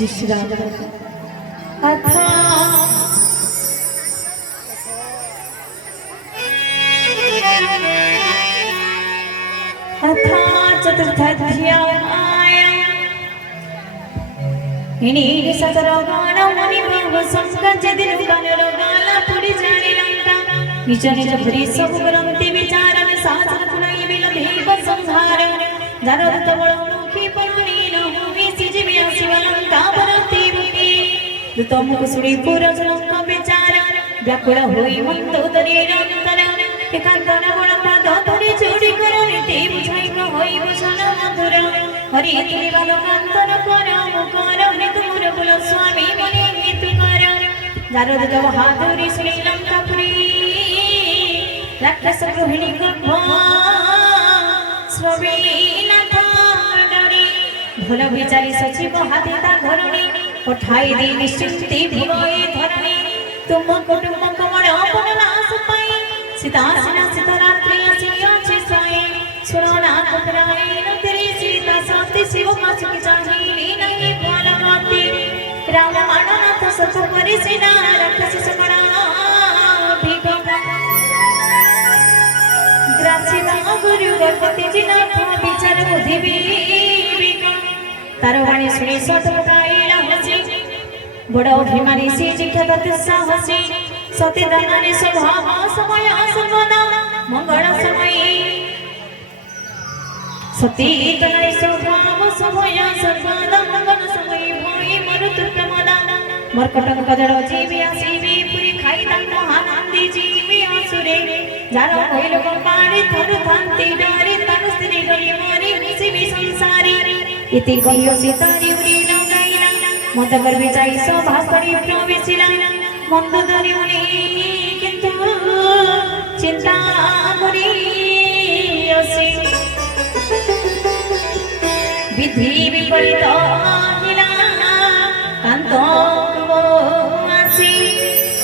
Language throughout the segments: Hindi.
जय श्री राम। अथा चतुर्थाध्याय इनी सतरोगान मुनि भव संकज दिन कालरोगाला पुरी जाने लंका निज निज पुरी सब करंति विचारन साधन पुनई विलभेव संहार जरत बळमुखी परुणीन भूमि सिजिव्या शिवलंका परंति भूमि दुतमुख सुड़ी पुर लंका विचार व्याकुल होई मंदोदरी निरंतर एकांतर गुण पद धरि जोड़ी करनि ते बुझाई होई बुझन मधुर हरि तुनि बालकांतर कर मुकर मृतुर कुल स्वामी मने हितु कर जारद जब हादुरी श्रीलंकापुरी राक्षस गृहिणी गर्भ श्रवीनाथ डरी भोल विचारी सचिव हाथीता घरणी पठाई दी निश्चिंती भुवई धरणी तुम कुटुंब कमर अपन नाश पाई सीता सिना सीतारात्रि अछि सोई सुरोना पुत्राई तेरी सीता सती शिव मासी की चांदनी नहीं पालवती राम माननाथ सत परि सीता राक्षस सकड़ा भीग ग्रासिता गुरु गणपति जिनाथ विचार बुद्धि विवेक तारवाणी सुनी सत पकाईला हसी बड़ा अभिमानी सी जिख्यात साहसी सती दानानी स्वभाव समय सर्वदा मंगल समय सती तनाई स्वभाव समय सर्वदा मंगल समय भई मरुतु प्रमदा मरकटक कजर जीवी आसीवी पुरी खाई तन महानंदी जीवी आसुरे जारा कोइल पारी थरु थांती डारी तन स्त्री गरी मोरी निसिवी संसारी इति कहियो सीतारी उरी लंगाईला मत गर्भी जाई सभा करी प्रवेशिला मंदोदरी मुनि किंतु चिंता करी असि विधि विपरीत हिला कांत आसी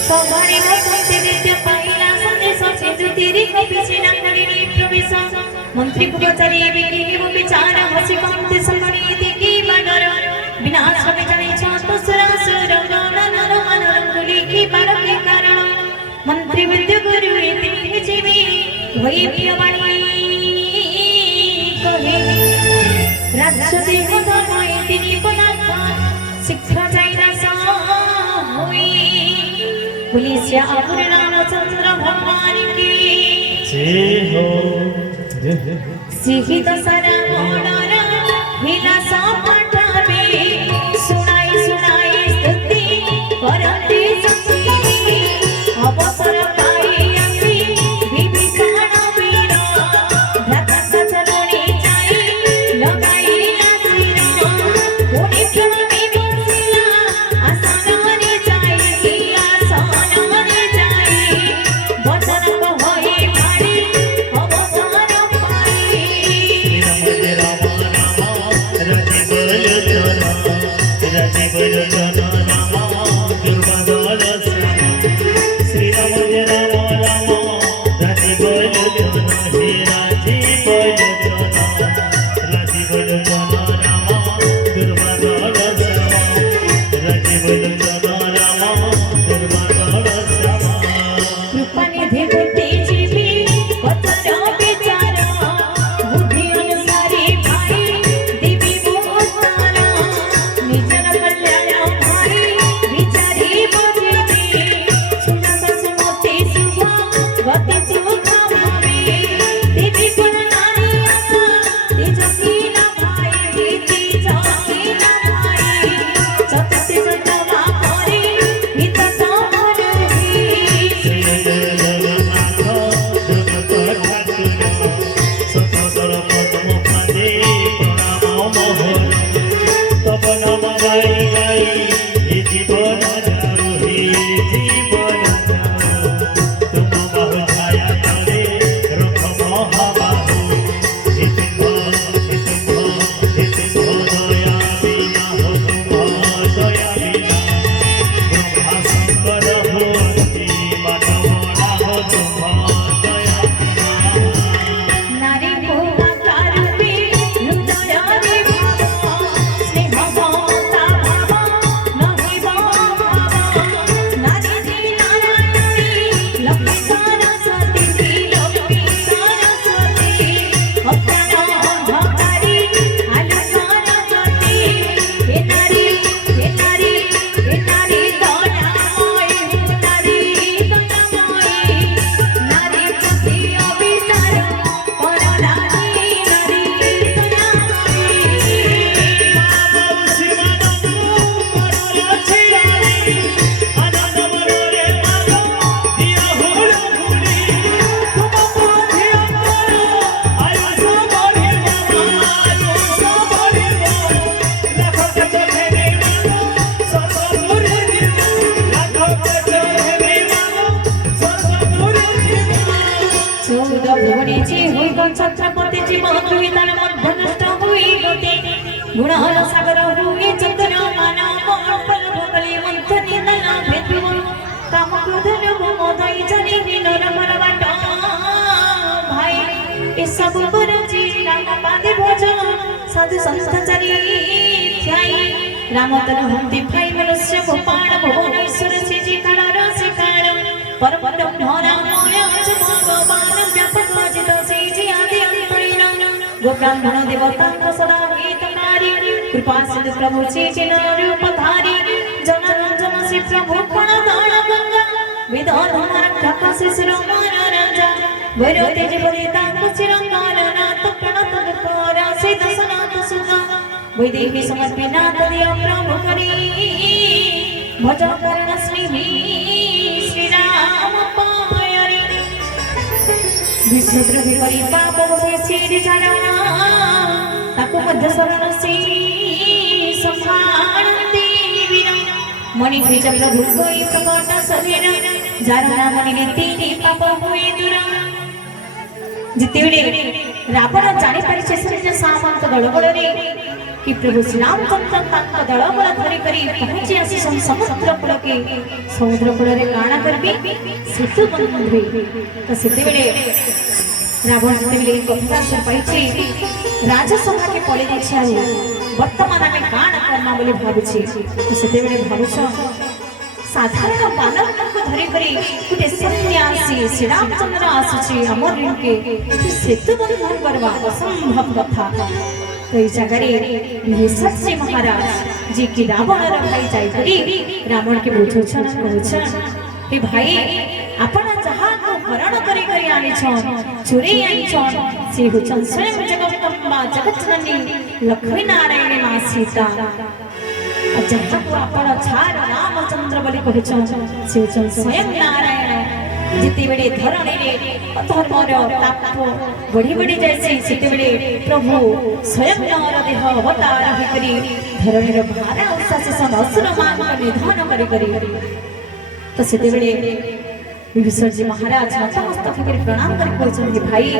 सभारी वसंती नित्य पाइला संदेश सिंधुतीरी कपिसिना करिनी प्रवेश मंत्री को पचारी बिकी विचार हसी कांति सम्मानिति की बानर विनाश विजय छात सुरासुर गणनर मनरंगुली की बार के कारण मंत्री विद्य गुरु इति जीवी वही प्रियवाणी कहे राजसती धर्म इति पदार्थ शिक्षा चाइना सा होई पुलिसिया अपुर रामचंद्र भगवान की जय हो सिहित सरा मोडर हिला सा पठावे सुनाई सुनाई स्तुति करते सती अवसर पाई आसी विभीषण वीर भ्राता चलनी जाई लगाई सिर पुनि प्रभु बसिला आसनरे जाई आसनरे जाई वचन कहई भारी अवसर पाई राम राम राम पूर्वर जी राम पादे भोजन साधु संत चरी ध्याई राम तन हंति भाई मनुष्य गोपाल भुवन ईश्वर जी काल शिकार परम ब्रह्म रामय भगवान व्यापक जित जी आदि अंतरीण गो ब्राह्मण देवता सदा हितकारी कृपा सिंधु प्रभु जी रूपधारी जनरंजन श्री प्रभु पण दान गंगा विधान रक्षक शिशिर राजा वैरो तेज बलिता चिरंगाल नाथ प्रणत दुखरा से दशनाथ सुना वैदेही समर्पिनाथ दिया प्रभु करी भजन करण श्री राम पायरी विश्वद्रोही करी पाप होए श्री चरणा ताकु मध्य शरण श्री संभाळंती मणि द्विज प्रभु कोई प्रकट शरीर जारा मणि नीति पाप हुए दूर जितेबेले रावण जानी पारिछे से सामंत दलबल रे कि प्रभु श्री रामचंद्र ताका दलबल धरि करी पहुंची आसी समुद्र कूल के समुद्र कूल रे काना करबी सेतु बंधुबे तो सेतेबेले रावण जितेबेले कथा सुन पाइछे राजसभा के पड़े इच्छा वर्तमान आम काण कर्मा बोली भावुछे से भावुछ साधारण मानव को धरी करी गोटे सन्यासी श्री रामचंद्र आसुची अमर के सेतु बंधन करवा असंभव कथा तो ये जगह सच्चे महाराज जी की रावण भाई जाई रावण के बुझौछन कहछन कि भाई आपण जहा को हरण करी करी आनी छन चोरी आनी छन से हुचन स्वयं जगदम्बा जगतजननी लक्ष्मी नारायण मां सीता जहाँ को आपण छार रामचंद्र बोली कहछन से हुचन स्वयं नारायण जिते बेले धरणी रे अधर्मर ताप बढ़ी बढ़ी जायसे सेते बेले प्रभु स्वयं नर देह अवतार होई करी धरणी रे भारा उसासे असुर मान निधन करी करी तो सेते बेले विभीषण जी महाराज नतमस्तक होकर प्रणाम कर कहछन भाई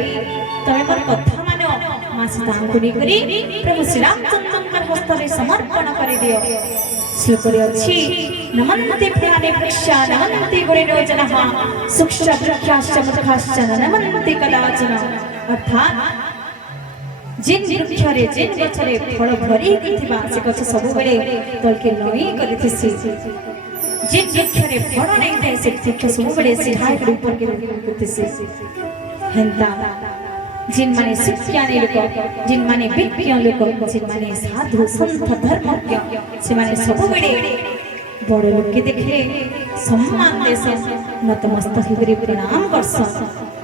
तमे मोर कथा मानो मां सीता को नै करी प्रभु श्री रामचंद्र हस्त रे समर्पण कर दियो श्लोक रे अछि नमन्ते प्राणे वृक्षा नमन्ते गुणेनो जनः सुक्षा वृक्षाश्च मुखाश्च नमन्ते कदाचन अर्थात जिन वृक्ष रे जिन गछ रे फल भरी थिबा से गछ सब बेले तलके नई करथिसी जिन वृक्ष रे फल नै दे से वृक्ष सब बेले सीधा के ऊपर के करथिसी हेंता जिन माने शिक्षानी लोक जिन माने विज्ञ लोक जिन माने साधु संत धर्मज्ञ से माने सब बेले बड़ लोक के देखले सम्मान देस नतमस्तक होकर प्रणाम करस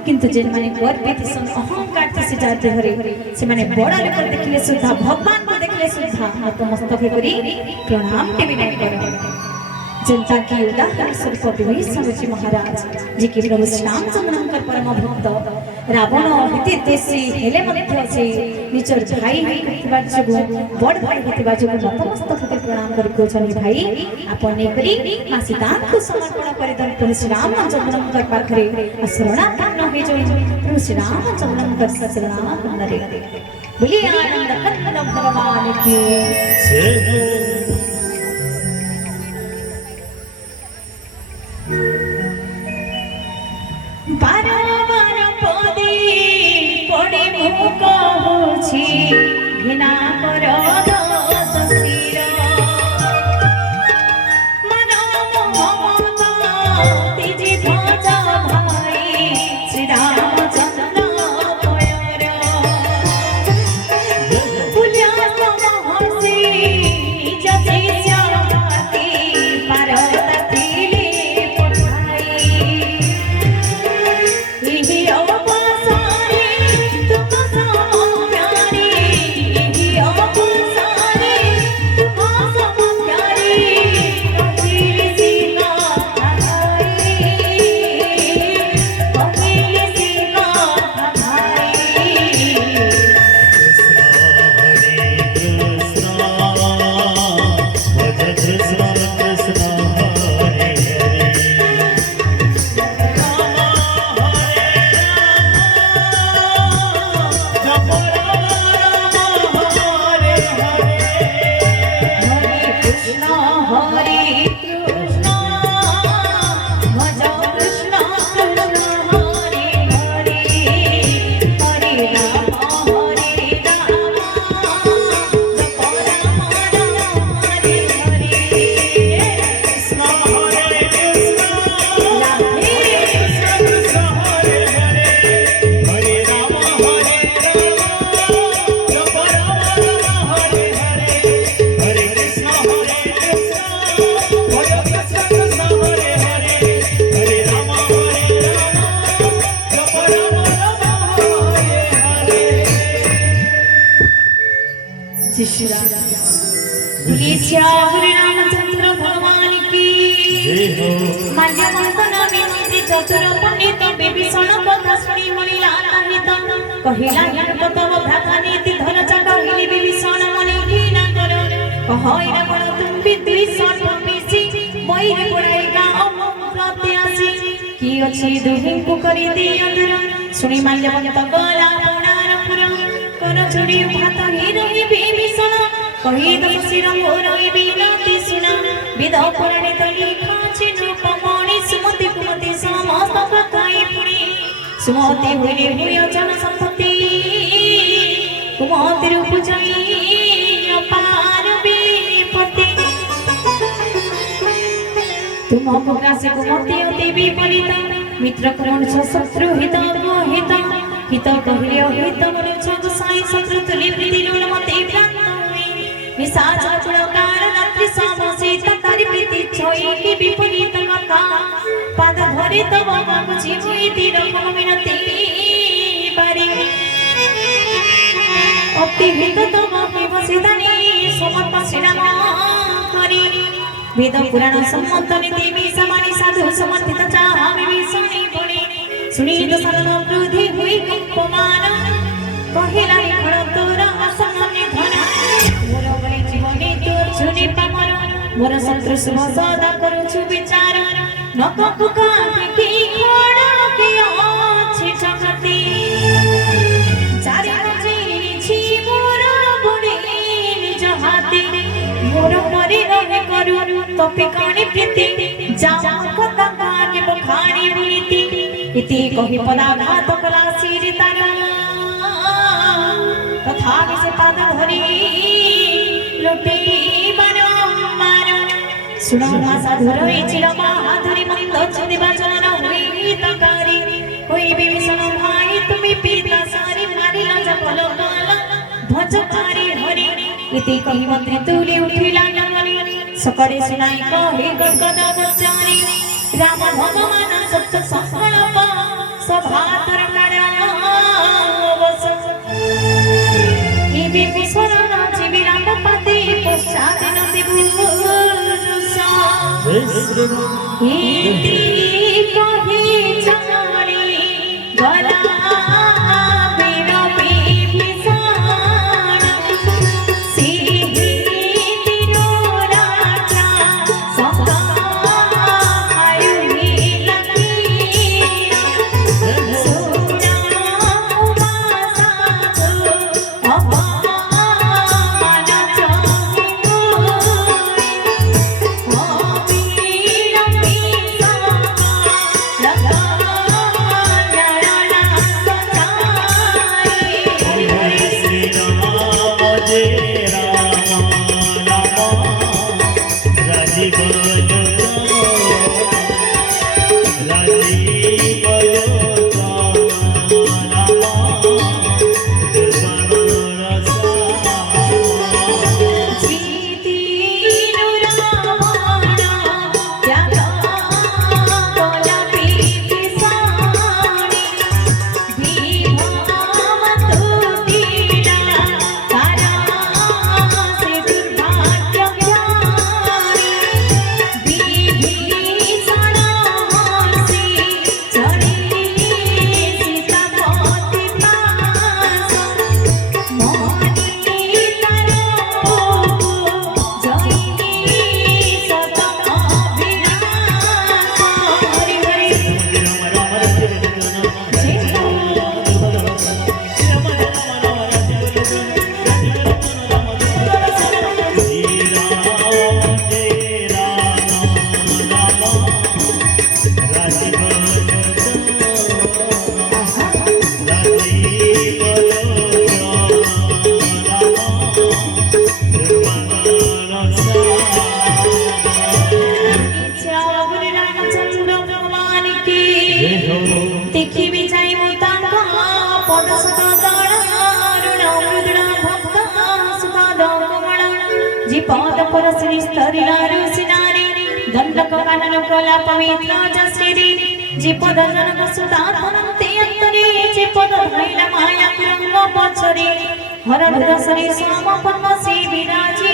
किंतु जिन माने गर्वित सन अहंकार से जाते हरे से माने बड़ा लोक देखले सुधा भगवान को देखले सुधा नतमस्तक होकर प्रणाम के भी नहीं करे जनता की उदाहरण स्वरूप विभीषण जी महाराज जी की प्रभु श्री रामचंद्र परम भक्त रावण हिते देशी हेले मध्य से निचर भाई होतिबा जगु बड़ भाई होतिबा जगु नतमस्तक होकर प्रणाम कर कहछन भाई आपन नै करी मां सीता को समर्पण कर दन प्रभु श्री रामचंद्र पाखरे शरणापन्न हे जो प्रभु श्री रामचंद्र शरणापन्न रे बोलिए आनंद कंद भगवान की जय बारंबार पदे पड़े मु कहूछि घृणा कर दस सिर मन ममता तेजी ध्वज भाई श्री रामचंद्र पयर पुल्यस्त महर्षि निज शिष्याति पारत तिले हरे श्याम रामचंद्र भगवान की माल्यवंतन विनती चतुर पंडित विभीषण कथा शुणी मणि लालायित कहिला तव भ्राता नीति धर चाकहिली विभीषण मणि घृणा कर कहैरा बड़ तुम विद्वेषण मिसी बैरी पड़ाइगा प्रत्यासी की अछि दुहिंकु करि दिया दूर शुणी माल्यवंत गला पुनारपुर कर चुड़ी भ्राता हिरहि विभीषण कहि दम शिर मोर विनती सुन विद पुराणित लिखा चिनुपमणि सुमति कुमति समस्त कथाई पुणी सुमति हुई हुई जन संपत्ति कुमति रूप जई अपार विपत्ति तुम ग्रासी कुमति अति विपरीत मित्र करुण शत्रु हित हित हित कहियो हित मनुष्य साई शत्रु तुल्य प्रीति ऋण मति प्राप्त निशाच कुलकार रात्रि समसीत तारि प्रीति छोई की विपरीत कथा पाद धरि तव बाबुजी हुई तीर कम मिनती बारी अति हित तव विवसिदानी समर्प श्रीराम करी वेद पुराण सम्मत नीति विषमानि साधु समर्थित चाहा विभीषणी पुणी सुनीत सरल वृद्धि हुई कंपमान कहिला निखर तोर असमन्य धन मोर बलि जीवने तोर छुनि पामर मोर शत्रु शुभ सदा करुछु विचार न कपुका की खोड़ के अछि जगति चारि रचि छी मोर बुढ़ी निज हाथी मोर परि रहे करू तपि काणी प्रीति जाम कथा कागे बखाणी प्रीति इति कहि पदाघात कला सिरि तारा तथापि से पाद धरि लुटी बनो मारो सुनो साधुर चिर बहादुरी मंद चुनि बचन हुई तकारी कोई विभीषण भाई तुमी पिता सारी मारी लज फल काल ध्वज पारी हरि इति कहि मंत्री तुली उठिला नमनि सकरे सुनाई कहि गदगद बचनी राम भगवान सत्य संकल्प सभा तरकारा वस विभीषण जीविराम पति पश्चात नदी भूषा इति कहि जानी गला वीर विभीषण सिहि तीरो राजा सकायुहि लखी सुना उमा साधु पाद पर श्री स्तरिलारु सिनारी दंडक कानन कला पवित्र जश्री जी पद जनक सुदातनते अंतरे जी पद धैला माया रंग पछरे हर धरसरी श्याम पद्म से विराजी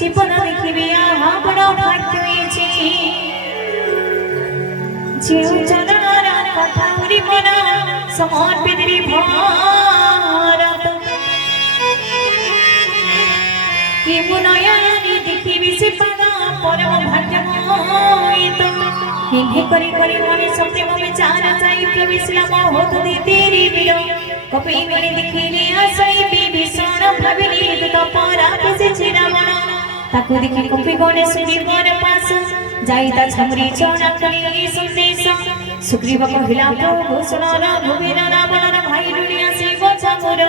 शिपन देखिबे आहा बड़ भाग्य होइछि जेउ चरणर कथाउरी मन समर्पित रे भारत कि मुनयनी देखिबे शिपन परम भाग्यमयित हिंदी करी करी मने सप्रेम विचार जाई प्रवेशला मोहत दे तेरी बिलो कपि गणी देखिले आसई विभीषण भाबिले दूत परा पिसे चिरावण ताकु देखि कपि गणे सुनी मोर पास जाईता छमरी चोणा करी संदेश सुग्रीव कहिला प्रभु सुन रघुवीर रावण भाई दुनिया से बचा मोर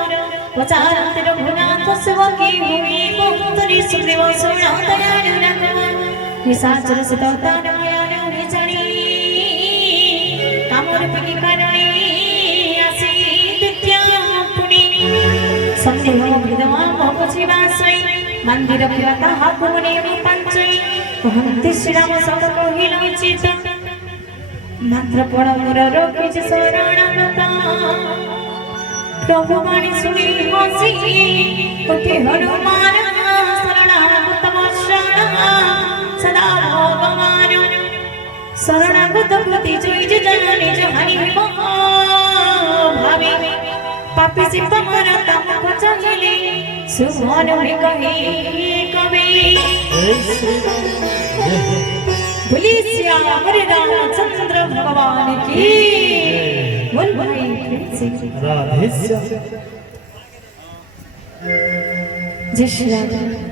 पचारंतर भुनाथ सेवकी हुई बहुतरी सुग्रीव सुन दयालु रघुव निशाचर सततान कामरूपिणी करणी आसी दित्या पुणी संदेह विधवा मोपचिवासई मंदिर पिता हाकुने पंचई कहन्ति श्री राम सब कहिल उचित मात्र पड़ मोर रोकिछ शरणता प्रभु वाणी सुनी हसी उठे हनुमान शरणागत वर्षण सदा भगवान शरणागत प्रति जोई जन निज हरि भावे पापी सिप मरता मुख चले सुमन में कहे कवि बोली श्याम रामचंद्र भगवान की बोल भाई राधे श्याम जय श्री राम।